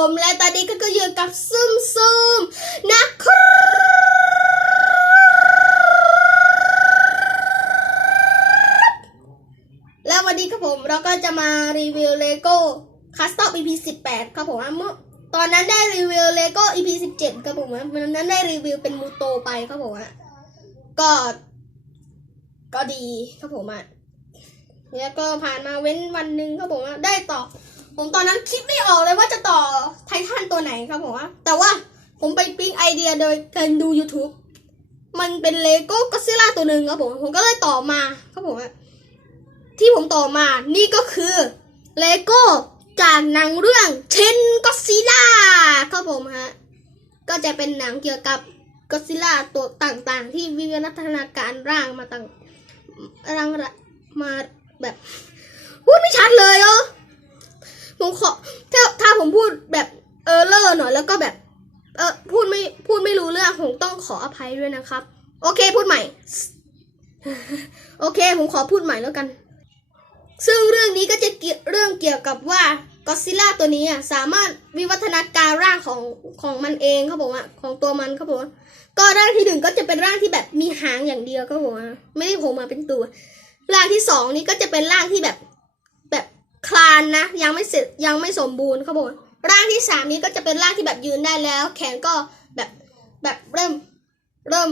ผมและตอนนี้ก็ก็อยู่กับซุ่มซุ่มนะครับแล้ววันนี้ครับผมเราก็จะมารีวิวเลโก้คัสตอม EP 18ครับผมเมื่อตอนนั้นได้รีวิวเลโก้ EP 17ครับผมวันนั้นได้รีวิวเป็นมูโตไปครับผมอะก็ก็ดีครับผมอะแล้วก็ผ่านมาเว้นวันหนึ่งครับผมได้ต่อ ผมตอนนั้นคิดไม่ออกเลยว่าจะต่อไททันตัวไหนครับผมว่าแต่ว่าผมไปปิ๊งไอเดียโดยการดู YouTube มันเป็นเลโก้ก็ซิล่าตัวหนึ่งครับผม ผมก็เลยต่อมาครับผมที่ผมต่อมานี่ก็คือเลโก้จากหนังเรื่องเชนก็ซิล่าครับผมฮะก็จะเป็นหนังเกี่ยวกับก็ซิล่าตัวต่างๆ ที่วิวัฒนาการร่างมาต่างร่างมาแบบพูดไม่ชัดเลยเออ ผมขอถ้าถ้าผมพูดแบบเออเลอร์หน่อยแล้วก็แบบเออพูดไม่พูดไม่รู้เรื่องผมต้องขออภัยด้วยนะครับ โอเคพูดใหม่ โอเคผมขอพูดใหม่แล้วกัน ซึ่งเรื่องนี้ก็จะเกี่ยวเรื่องเกี่ยวกับว่าก็ซิล่าตัวนี้อะสามารถวิวัฒนาการร่างของของมันเองครับผมอะของตัวมันครับผมก็ร่างที่หนึ่งก็จะเป็นร่างที่แบบมีหางอย่างเดียวครับผมไม่ได้โผล่มาเป็นตัว ร่างที่สองนี้ก็จะเป็นร่างที่แบบ คลานนะ ยังไม่เสร็จยังไม่สมบูรณ์ครับผมร่างที่สามนี้ก็จะเป็นร่างที่แบบยืนได้แล้ว แขนก็แบบแบบเริ่มเริ่ม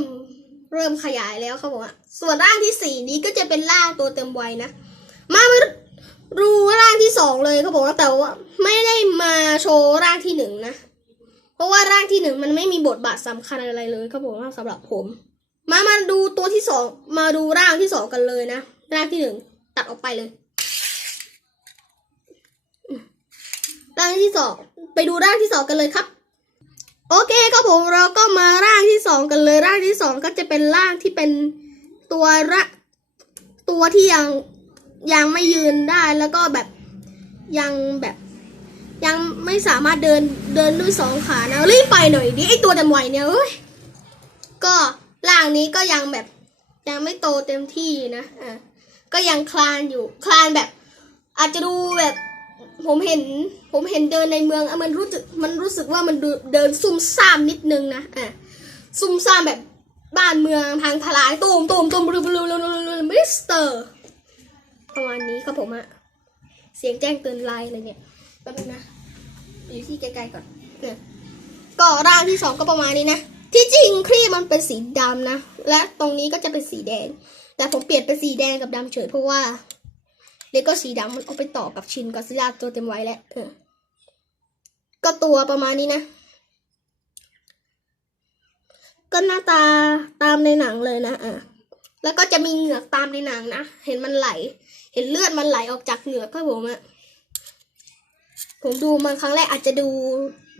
เริ่มขยายแล้วครับผมอะส่วนร่างที่สี่นี้ก็จะเป็นร่างตัวเต็มวัยนะมามาดูร่างที่สองเลยครับผมแต่ว่าไม่ได้มาโชว์ร่างที่หนึ่งนะเพราะว่าร่างที่หนึ่งมันไม่มีบทบาทสำคัญอะไรเลยครับผมสำหรับผม มามาดูตัวที่สองมาดูร่างที่สองกันเลยนะร่างที่หนึ่งตัดออกไปเลย ร่างที่ สองไปดูร่างที่สองกันเลยครับ โอเคครับผมเราก็มาร่างที่สองกันเลยร่างที่สองก็จะเป็นร่างที่เป็นตัวระตัวที่ยังยังไม่ยืนได้แล้วก็แบบยังแบบยังไม่สามารถเดินเดินด้วยสองขานะรีบไปหน่อยดิไอตัวดำไวเนี่ยเอ้ยก็ร่างนี้ก็ยังแบบยังไม่โตเต็มที่นะอะก็ยังคลานอยู่คลานแบบ อาจจะดูแบบ ผมเห็นผมเห็นเดินในเมืองอะมันรู้สึกมันรู้สึกว่ามันเดินซุ่มซ่ามนิดนึงนะอะซุ่มซ่ามแบบบ้านเมืองทางทลายตูมตูมตูมบลูบลูบลูบลูมิสเตอร์ประมาณนี้ครับผมอะเสียงแจ้งเตือนไลน์อะไรเนี่ยแป๊บนึงนะอยู่ที่ไกลๆก่อนเนี่ยก็ร่างที่สองก็ประมาณนี้นะที่จริงครีบมันเป็นสีดำนะ และตรงนี้ก็จะเป็นสีแดง แต่ผมเปลี่ยนเป็นสีแดงกับดำเฉยเพราะว่า เด็กก็สีดำมันเอาไปต่อกับชินก็ซิล่าตัวเต็มไว้แล้วก็ตัวประมาณนี้นะ ก็หน้าตาตามในหนังเลยนะอะแล้วก็จะมีเหงือกตามในหนังนะ เห็นมันไหล เห็นเลือดมันไหลออกจากเหงือกก็ผมอะผมดูมันครั้งแรกอาจจะดู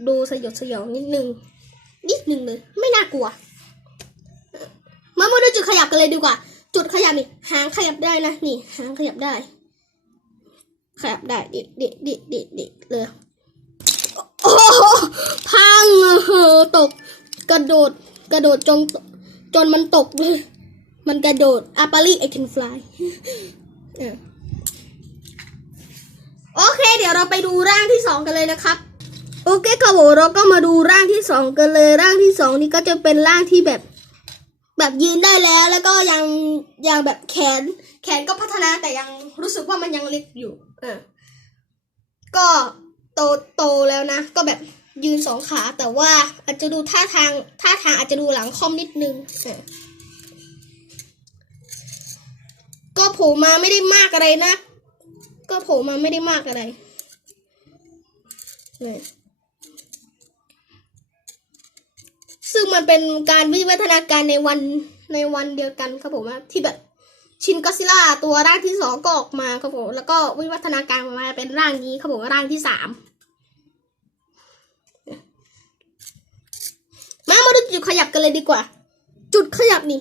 ดูสยดสยองนิดนึง นิดนึงเลย ไม่น่ากลัว มามาดูจุดขยับกันเลยดีกว่า จุดขยับนี่หางขยับได้นะ นี่หางขยับได้ ขยับได้ดิดิดิดิดิเลยโอ้โหพังเออตก กระโดดกระโดดจนจนมันตกเลยมันกระโดดอาปารีไอเทนฟลายโอเค เดี๋ยวเราไปดูร่างที่สองกันเลยนะครับ โอเคครับผมเราก็มาดูร่างที่สองกันเลย ร่างที่สองนี่ก็จะเป็นร่างที่แบบ แบบยืนได้แล้ว แล้วก็ยังยังแบบแขน แขนก็พัฒนาแต่ยังรู้สึกว่ามันยังเล็กอยู่ เออ ก็โตโตแล้วนะ ก็แบบยืนสองขาแต่ว่าอาจจะดูท่าทางท่าทางอาจจะดูหลังคอมนิดนึงเออก็โผล่มาไม่ได้มากอะไรนะ ก็โผล่มาไม่ได้มากอะไรเนี่ยซึ่งมันเป็นการวิวัฒนาการในวันในวันเดียวกันครับผมที่แบบ ชินก็ซิล่าตัวร่างที่สองก็ออกมาครับผมแล้วก็วิวัฒนาการมาเป็นร่างนี้ครับผมร่างที่สามมามาดูจุดขยับกันเลยดีกว่า จุดขยับนี่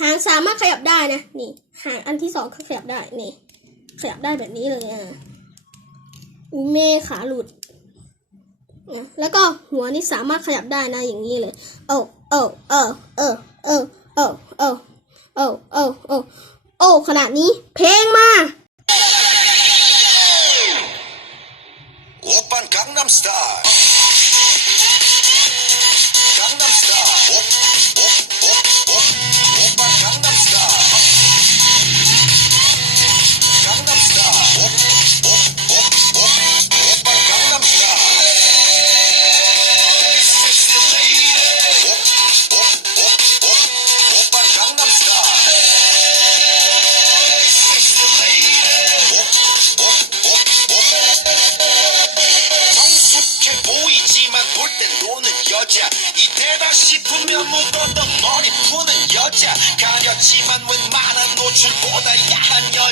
หางสามารถขยับได้นะนี่หางอันที่สองขยับได้นี่ขยับได้แบบนี้เลยอะอูเม่ขาหลุดแล้วก็หัวนี่สามารถขยับได้นะอย่างนี้เลยโอ้โอ้เออเออเออเออเออเออ โอ้โอ้โอ้โอ้ขนาดนี้ เพลงมาโอปันกังนัมสไตล์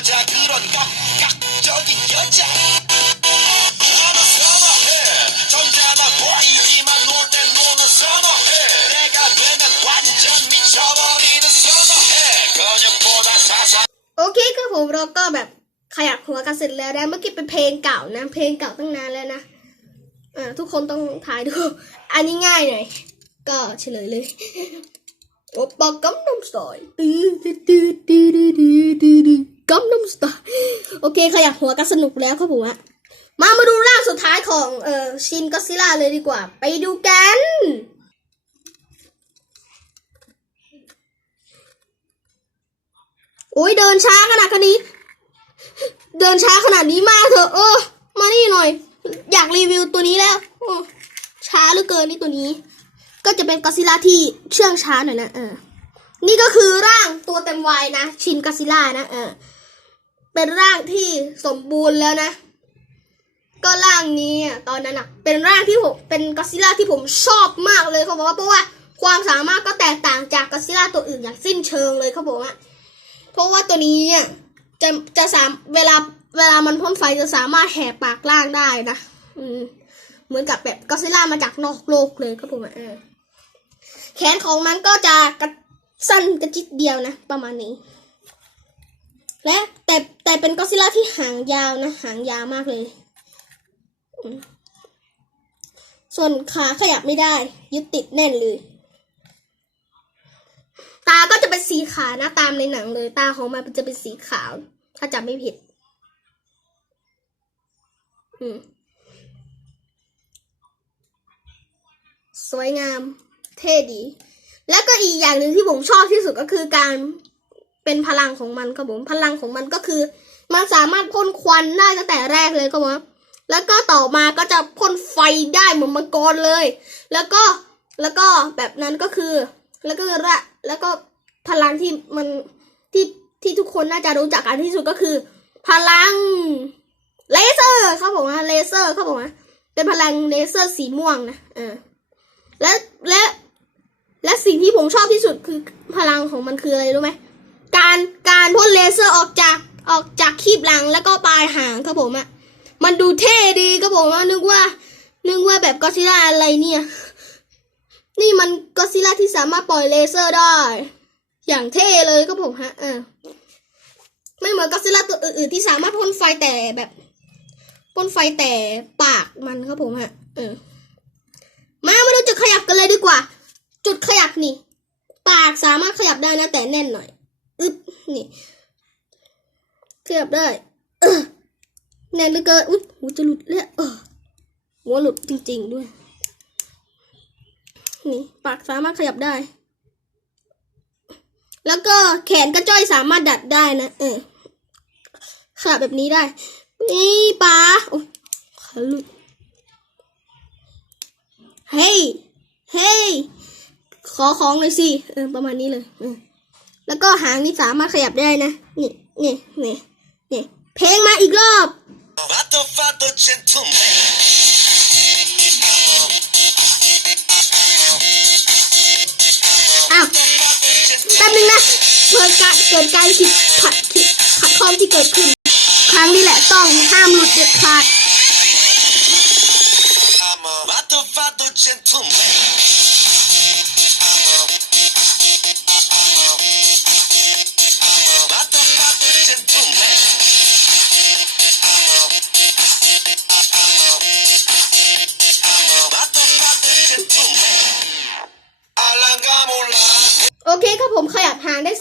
야한 여자 그런 감각적인 여자 나는 선호해 점잖아 보이지만 놀 땐 노는 선호해 내가 되면 완전 미쳐버리는 선호해 근육보다 사사 โอเคครับผมเราก็แบบขยับหัวกันเสร็จแล้วนะเมื่อกี้เป็นเพลงเก่านะเพลงเก่าตั้งนานแล้วนะอ่าทุกคนต้องถ่ายดู อันนี้ง่ายหน่อยก็เฉลยเลย โอปากำน้ำสายตื้อตื้อตื้อตื้อตื้อตื้อตื้อกำน้ำสายโอเคขยับหัวกันสนุกแล้วครับผมอะมามาดูร่างสุดท้ายของเอ่อชินก็ซิล่าเลยดีกว่า ไปดูกันโอ้ยเดินช้าขนาดนี้ เดินช้าขนาดนี้มากเถอะเออ มานี่หน่อย อยากรีวิวตัวนี้แล้วช้าเหลือเกินนี่ตัวนี้ ก็จะเป็นกอซิล่าที่เชื่องช้าหน่อยนะเออ นี่ก็คือร่างตัวเต็มวัยนะชินกอซิล่านะเออ เป็นร่างที่สมบูรณ์แล้วนะ ก็ร่างนี้ตอนนั้นอะเป็นร่างที่ผมเป็นกอซิล่าที่ผมชอบมากเลยเขาบอกว่าเพราะว่าความสามารถก็แตกต่างจากกอซิล่าตัวอื่นอย่างสิ้นเชิงเลยเขาบอกว่าเพราะว่าตัวนี้เนี่ยจะจะสามเวลาเวลามันพ่นไฟจะสามารถแหกปากล่างได้นะ อืม เหมือนกับแบบก็ซิล่ามาจากนอกโลกเลยครับผมอะเออ แขนของมันก็จะกระสั้นกระจิตเดียวนะ ประมาณนี้ และแต่แต่เป็นก็ซิล่าที่หางยาวนะ หางยาวมากเลย ส่วนขาขยับไม่ได้ ยึดติดแน่นเลย ตาก็จะเป็นสีขาวนะตามในหนังเลย ตาของมันจะเป็นสีขาว ถ้าจำไม่ผิด อืมสวยงาม เท่ดี แล้วก็อีกอย่างหนึ่งที่ผมชอบที่สุดก็คือการเป็นพลังของมันครับผมพลังของมันก็คือ มันสามารถพ่นควันได้ตั้งแต่แรกเลยครับผมแล้วก็ต่อมาก็จะพ่นไฟได้เหมือนมังกรเลย แล้วก็แล้วก็แบบนั้นก็คือ แล้วก็ระแล้วก็พลังที่มันที่ที่ทุกคนน่าจะรู้จักกันที่สุดก็คือ พลังเลเซอร์ครับผมนะเลเซอร์ครับผมนะเป็นพลังเลเซอร์สีม่วงนะเออและและ และสิ่งที่ผมชอบที่สุดคือพลังของมันคืออะไรรู้ไหมการการพ่นเลเซอร์ออกจากออกจากคีบหลังแล้วก็ปลายหางครับผมอะมันดูเท่ดีครับผมอะนึกว่า นึกว่าแบบก็ซิล่าอะไรเนี่ย นี่มันก็ซิล่าที่สามารถปล่อยเลเซอร์ได้ อย่างเท่เลยครับผมฮะเออไม่เหมือนก็ซิลล่าตัวอื่นๆที่สามารถพ่นไฟแต่แบบพ่นไฟแต่ปากมันครับผมฮะเออมามาดูจุดขยับกันเลยดีกว่า จุดขยับนี่ ปากสามารถขยับได้นะ แต่แน่นหน่อยอึบนี่ขยับได้เออแน่นเหลือเกินอุ๊ยหูจะหลุดแล้วเออหัวหลุดจริง ๆ ด้วย นี่ ปากสามารถขยับได้ แล้วก็แขนกระจ้อยสามารถดัดได้นะเออขยับแบบนี้ได้ นี่ปาโอ้ยขาหลุดเฮ้ยเฮ้ย ขอของเลยสิเออประมาณนี้เลยเออแล้วก็หางนี่สามารถขยับได้นะนี่นี่นี่นี่เพลงมาอีกรอบอ้าวแป๊บนึงนะเกิดการเกิดการผิดผัดผิดขัดข้องที่เกิดขึ้น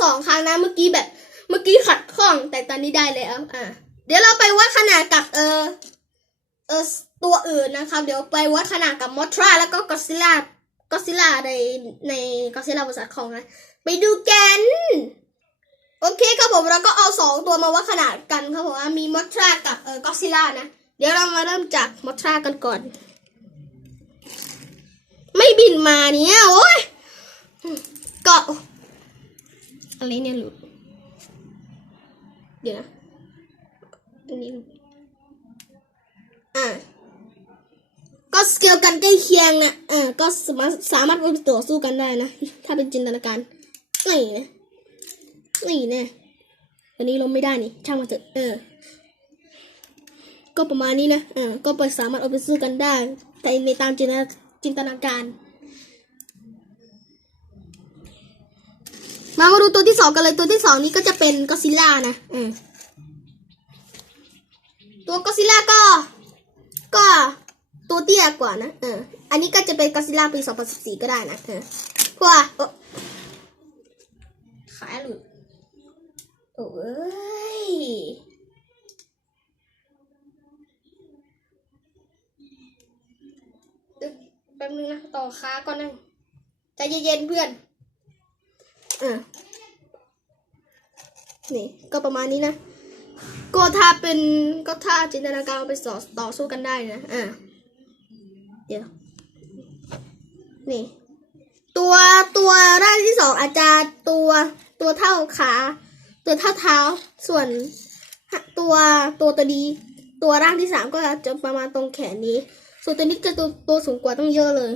สองครั้งนะเมื่อกี้แบบ เมื่อกี้ขัดข้องแต่ตอนนี้ได้แล้วอะเดี๋ยวเราไปวัดขนาดกับเออเออตัวอื่นนะครับ เดี๋ยวไปวัดขนาดกับมอทราแล้วก็กอซิล่ากอซิล่าในในกอซิล่าบริษัทของนะไปดูกัน โอเคครับผมเราก็เอาสองตัวมาวัดขนาดกันครับผมมีมอทรากับเออกอซิล่านะ เดี๋ยวเรามาเริ่มจากมอทรากันก่อน ไม่บินมาเนี่ยโอ้ยก็ อะไรเนี่ยหลุด เดี๋ยวนะ อันนี้ลุดอ่า ก็สเกลกันใกล้เคียงนะอ่าก็สามารถสามารถไปต่อสู้กันได้นะ ถ้าเป็นจินตนาการนี่นะนี่แน่วันนี้ลงไม่ได้นี่ช่างมาเถอะ เออ ก็ประมาณนี้นะอ่าก็ไปสามารถเอาไปสู้กันได้ แต่ในตามจินตนาจินตนาการ มามาดูตัวที่สองกันเลยตัวที่สองนี้ก็จะเป็นก็ซิล่านะอืตัวก็ซิล่าก็ ก็ตัวเตี้ยกว่านะเอออันนี้ก็จะเป็นก็ซิล่าปี 2014 ก็ได้นะเออพว่าเอ้อขาหลุดโอ้ยแป๊บนึงนะต่อขาก่อนนะใจเย็นๆเพื่อน อะนี่ก็ประมาณนี้นะ ก็ถ้าเป็นก็ถ้าจินตนาการเอาไปต่อต่อสู้กันได้นะอะเดี๋ยวนี่ ตัวตัวร่างที่สองอาจจะตัวตัวเท่าขา ตัวเท่าเท้าส่วนตัวตัวตัวดี ตัวร่างที่สามก็จะประมาณตรงแขนนี้ ส่วนตัวนี้จะตัวตัวสูงกว่าต้องเยอะเลย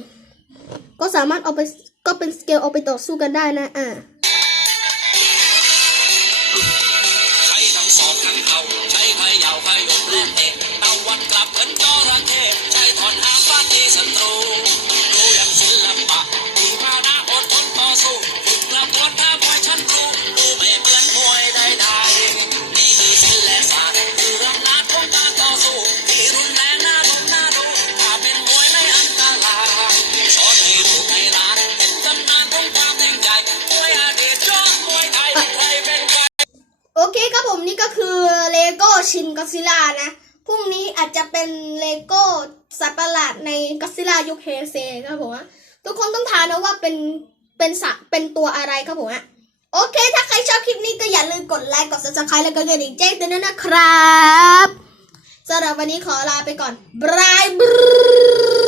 ก็สามารถเอาไปก็เป็นสเกลเอาไปต่อสู้กันได้นะอะ พรุ่งนี้อาจจะเป็นเลโก้สัตว์ประหลาดในก็ซิล่ายุคเฮเซครับผมว่าทุกคนต้องทายนะว่าเป็นเป็นสัตว์เป็นตัวอะไรครับผมอะโอเค ถ้าใครชอบคลิปนี้ก็อย่าลืมกดไลค์ กด subscribe แล้วก็กระดิ่งแจ้งเตือนด้วยนะครับสำหรับวันนี้ขอลาไปก่อนบายบาย